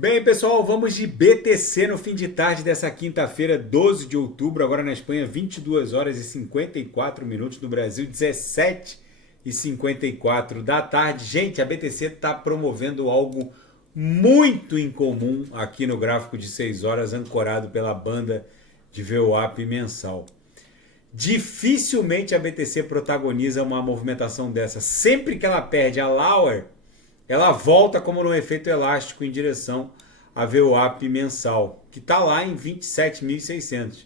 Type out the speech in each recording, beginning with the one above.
Bem, pessoal, vamos de BTC no fim de tarde dessa quinta-feira, 12 de outubro, agora na Espanha, 22 horas e 54 minutos, no Brasil, 17 e 54 da tarde. Gente, a BTC está promovendo algo muito incomum aqui no gráfico de 6 horas, ancorado pela banda de VWAP mensal. Dificilmente a BTC protagoniza uma movimentação dessa. Sempre que ela perde a Lauer, ela volta como num efeito elástico em direção a VWAP mensal, que está lá em 27.600.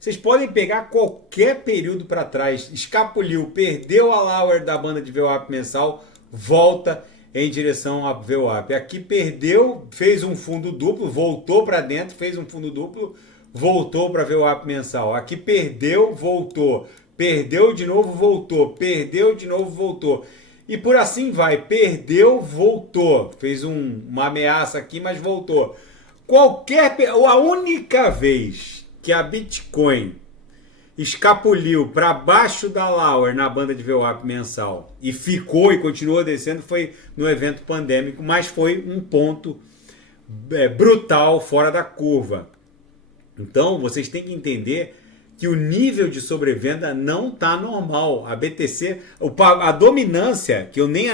Vocês podem pegar qualquer período para trás, escapuliu, perdeu a Lauer da banda de VWAP mensal, volta em direção a VWAP. Aqui perdeu, fez um fundo duplo, voltou para dentro, fez um fundo duplo, voltou para VWAP mensal. Aqui perdeu, voltou, perdeu de novo, voltou, perdeu de novo, voltou. E por assim vai, perdeu, voltou, fez uma ameaça aqui, mas voltou. A única vez que a Bitcoin escapuliu para baixo da Lauer na banda de VWAP mensal e ficou e continuou descendo foi no evento pandêmico, mas foi um ponto brutal fora da curva. Então vocês têm que entender que o nível de sobrevenda não está normal. A BTC, a dominância, que eu nem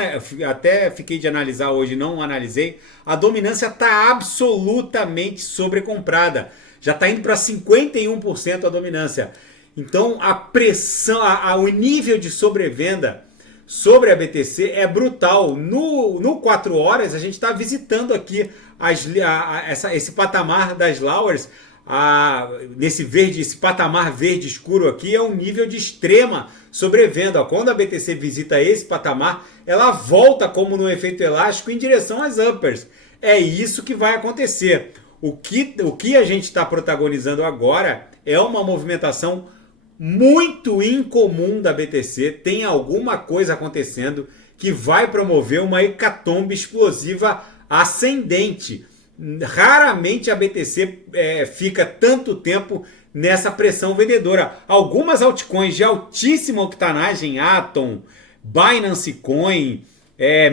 até fiquei de analisar hoje, não analisei, a dominância está absolutamente sobrecomprada. Já está indo para 51% a dominância. Então a pressão, o nível de sobrevenda sobre a BTC é brutal. No 4 horas a gente está visitando aqui esse patamar das Lauers. Nesse verde, esse patamar verde escuro aqui é um nível de extrema sobrevenda. Quando a BTC visita esse patamar, ela volta como no efeito elástico em direção às uppers. É isso que vai acontecer. O que a gente está protagonizando agora é uma movimentação muito incomum da BTC. Tem alguma coisa acontecendo que vai promover uma hecatombe explosiva ascendente. Raramente a BTC fica tanto tempo nessa pressão vendedora. Algumas altcoins de altíssima octanagem, Atom, Binance Coin,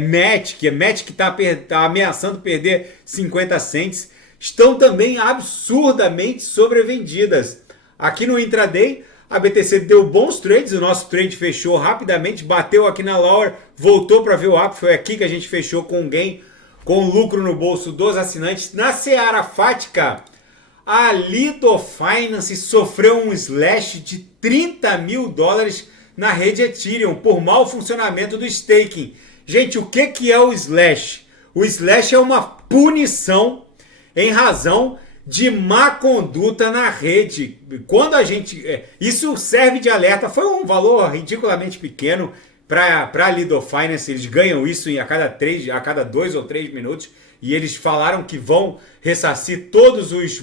Matic que está ameaçando perder 50 cents, estão também absurdamente sobrevendidas. Aqui no intraday, a BTC deu bons trades, o nosso trade fechou rapidamente, bateu aqui na Lauer, voltou para VWAP, foi aqui que a gente fechou com um gain, com lucro no bolso dos assinantes. Na Seara Fática, a Lido Finance sofreu um slash de $30 mil na rede Ethereum por mau funcionamento do staking. Gente, o que é o slash? O slash é uma punição em razão de má conduta na rede. Quando a gente... isso serve de alerta. Foi um valor ridiculamente pequeno para a Lido Finance. Eles ganham isso a cada 2 ou 3 minutos, e eles falaram que vão ressarcir todos os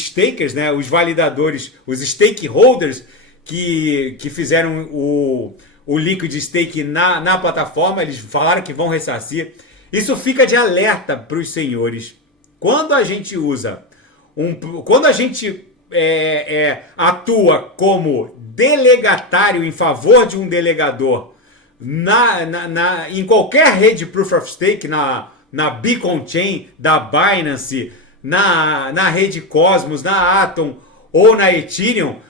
stakers, né, os validadores, os stakeholders que fizeram o liquid stake na plataforma. Eles falaram que vão ressarcir. Isso fica de alerta para os senhores. Quando a gente atua como delegatário em favor de um delegador em qualquer rede Proof of Stake, na Beacon Chain da Binance, na rede Cosmos, na Atom ou na Ethereum,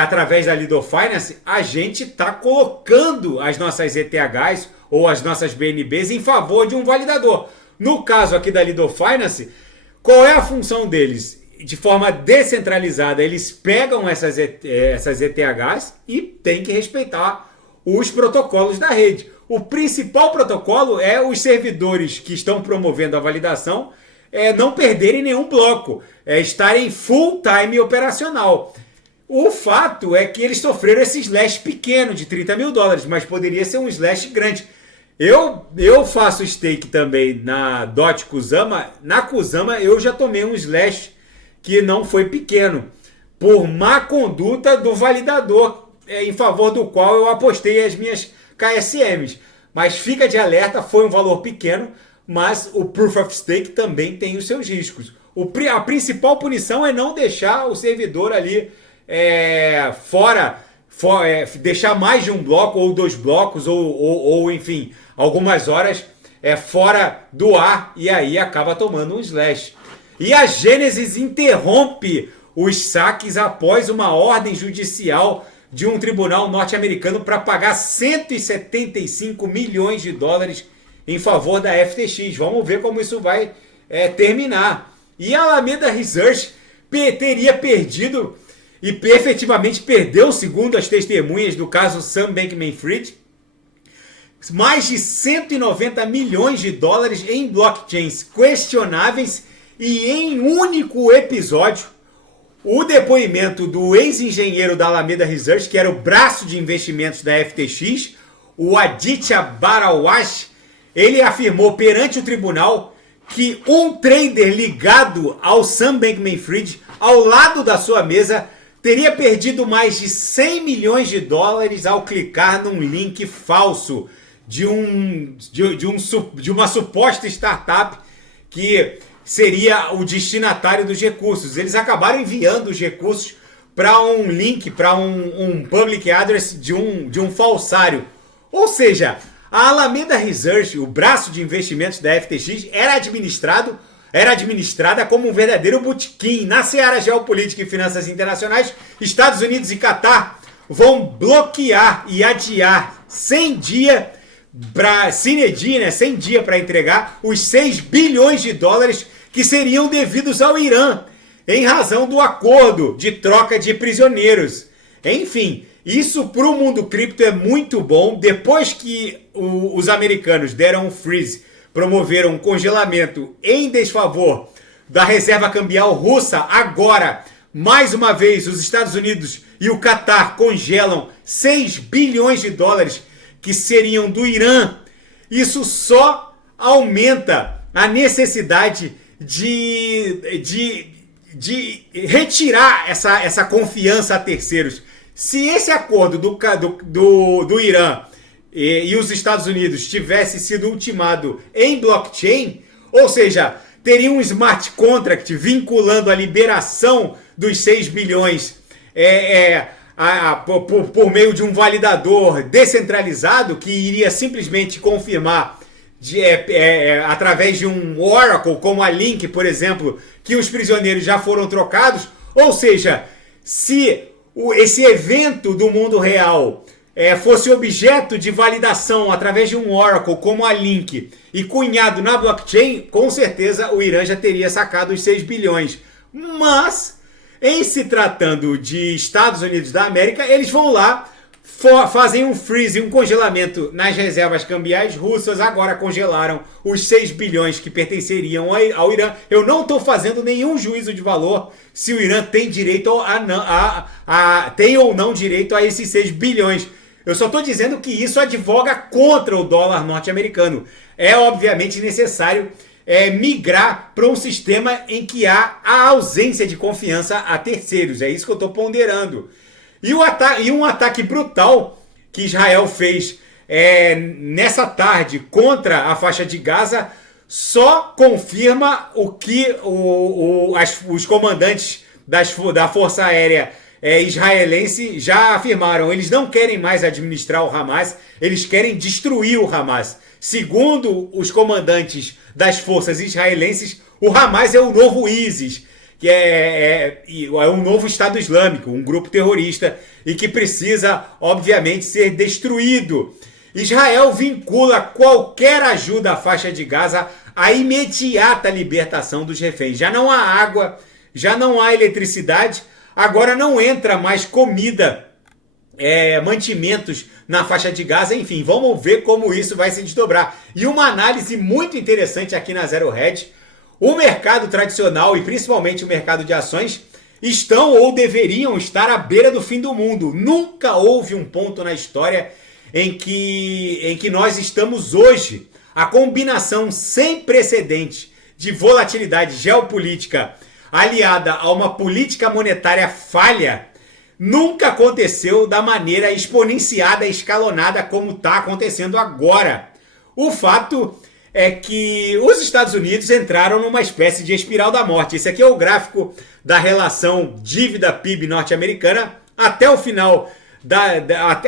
através da Lido Finance, a gente está colocando as nossas ETHs ou as nossas BNBs em favor de um validador. No caso aqui da Lido Finance, qual é a função deles? De forma descentralizada, eles pegam essas ETHs e tem que respeitar os protocolos da rede. O principal protocolo é os servidores que estão promovendo a validação não perderem nenhum bloco, estarem full time operacional. O fato é que eles sofreram esse slash pequeno de $30 mil, mas poderia ser um slash grande. Eu faço stake também na DOT Kusama. Na Kusama eu já tomei um slash que não foi pequeno, por má conduta do validador, em favor do qual eu apostei as minhas KSMs. Mas fica de alerta, foi um valor pequeno, mas o Proof of Stake também tem os seus riscos. A principal punição é não deixar o servidor ali deixar mais de um bloco ou 2 blocos, ou enfim, algumas horas fora do ar e aí acaba tomando um slash. E a Genesis interrompe os saques após uma ordem judicial de um tribunal norte-americano para pagar 175 milhões de dólares em favor da FTX. Vamos ver como isso vai terminar. E a Alameda Research teria perdido e efetivamente perdeu, segundo as testemunhas do caso Sam Bankman-Fried, mais de 190 milhões de dólares em blockchains questionáveis e em único episódio o depoimento do ex-engenheiro da Alameda Research, que era o braço de investimentos da FTX, o Aditya Bharadwaj, ele afirmou perante o tribunal que um trader ligado ao Sam Bankman-Fried, ao lado da sua mesa, teria perdido mais de 100 milhões de dólares ao clicar num link falso de uma suposta startup que seria o destinatário dos recursos. Eles acabaram enviando os recursos para um link, para um public address de um falsário. Ou seja, a Alameda Research, o braço de investimentos da FTX, era administrada como um verdadeiro botequim. Na seara geopolítica e finanças internacionais, Estados Unidos e Catar vão bloquear e adiar 100 dias para entregar os 6 bilhões de dólares que seriam devidos ao Irã, em razão do acordo de troca de prisioneiros. Enfim, isso para o mundo cripto é muito bom. Depois que os americanos deram um freeze, promoveram um congelamento em desfavor da reserva cambial russa, agora, mais uma vez, os Estados Unidos e o Catar congelam 6 bilhões de dólares que seriam do Irã. Isso só aumenta a necessidade de retirar essa confiança a terceiros. Se esse acordo do Irã e os Estados Unidos tivesse sido ultimado em blockchain, ou seja, teria um smart contract vinculando a liberação dos 6 bilhões por meio de um validador descentralizado que iria simplesmente confirmar através de um Oracle, como a Link, por exemplo, que os prisioneiros já foram trocados. Ou seja, se esse evento do mundo real fosse objeto de validação através de um Oracle, como a Link, e cunhado na blockchain, com certeza o Irã já teria sacado os 6 bilhões. Mas, em se tratando de Estados Unidos da América, eles vão lá, fazem um freeze, um congelamento nas reservas cambiais russas, agora congelaram os 6 bilhões que pertenceriam ao Irã. Eu não estou fazendo nenhum juízo de valor se o Irã tem direito tem ou não direito a esses 6 bilhões. Eu só estou dizendo que isso advoga contra o dólar norte-americano. É obviamente necessário migrar para um sistema em que há a ausência de confiança a terceiros. É isso que eu estou ponderando. E um ataque brutal que Israel fez nessa tarde contra a faixa de Gaza só confirma o que os comandantes da Força Aérea israelense já afirmaram. Eles não querem mais administrar o Hamas, eles querem destruir o Hamas. Segundo os comandantes das forças israelenses, o Hamas é o novo ISIS, que é um novo Estado Islâmico, um grupo terrorista e que precisa, obviamente, ser destruído. Israel vincula qualquer ajuda à faixa de Gaza à imediata libertação dos reféns. Já não há água, já não há eletricidade, agora não entra mais comida, mantimentos na faixa de Gaza. Enfim, vamos ver como isso vai se desdobrar. E uma análise muito interessante aqui na Zero Hedge: o mercado tradicional e principalmente o mercado de ações estão ou deveriam estar à beira do fim do mundo. Nunca houve um ponto na história em que nós estamos hoje. A combinação sem precedentes de volatilidade geopolítica aliada a uma política monetária falha nunca aconteceu da maneira exponenciada, escalonada como está acontecendo agora. O fato é que os Estados Unidos entraram numa espécie de espiral da morte. Esse aqui é o gráfico da relação dívida-PIB norte-americana até o final,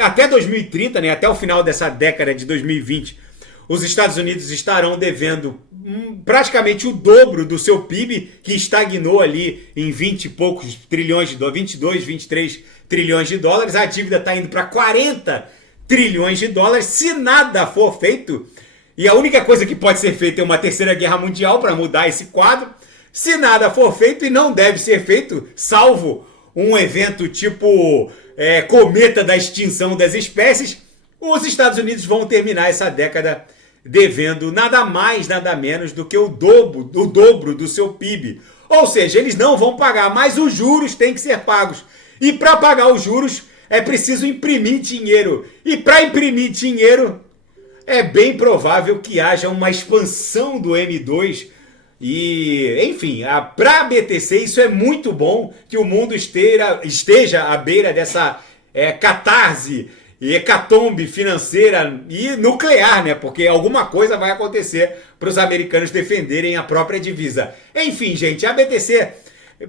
até 2030, né? Até o final dessa década de 2020. os Estados Unidos estarão devendo praticamente o dobro do seu PIB, que estagnou ali em 20 e poucos trilhões de dólares, 22, 23 trilhões de dólares. A dívida está indo para 40 trilhões de dólares. Se nada for feito, e a única coisa que pode ser feita é uma terceira guerra mundial para mudar esse quadro, se nada for feito, e não deve ser feito, salvo um evento tipo cometa da extinção das espécies, os Estados Unidos vão terminar essa década devendo nada mais, nada menos do que o dobro do seu PIB. Ou seja, eles não vão pagar, mas os juros têm que ser pagos. E para pagar os juros é preciso imprimir dinheiro. E para imprimir dinheiro é bem provável que haja uma expansão do M2. E, enfim, para a BTC isso é muito bom, que o mundo esteja à beira dessa catarse e hecatombe financeira e nuclear, né? Porque alguma coisa vai acontecer para os americanos defenderem a própria divisa. Enfim, gente, a BTC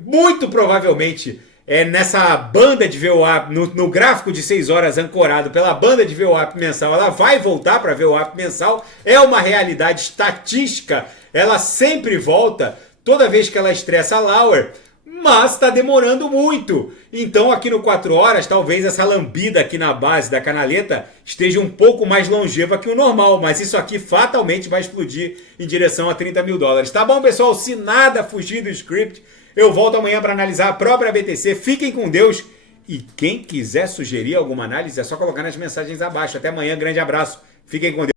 muito provavelmente nessa banda de VWAP, no gráfico de 6 horas ancorado pela banda de VWAP mensal, ela vai voltar para VWAP mensal. É uma realidade estatística, ela sempre volta toda vez que ela estressa a Lauer, mas está demorando muito. Então aqui no 4 horas, talvez essa lambida aqui na base da canaleta esteja um pouco mais longeva que o normal, mas isso aqui fatalmente vai explodir em direção a 30 mil dólares. Tá bom, pessoal? Se nada fugir do script, eu volto amanhã para analisar a própria BTC. Fiquem com Deus. E quem quiser sugerir alguma análise, é só colocar nas mensagens abaixo. Até amanhã, grande abraço. Fiquem com Deus.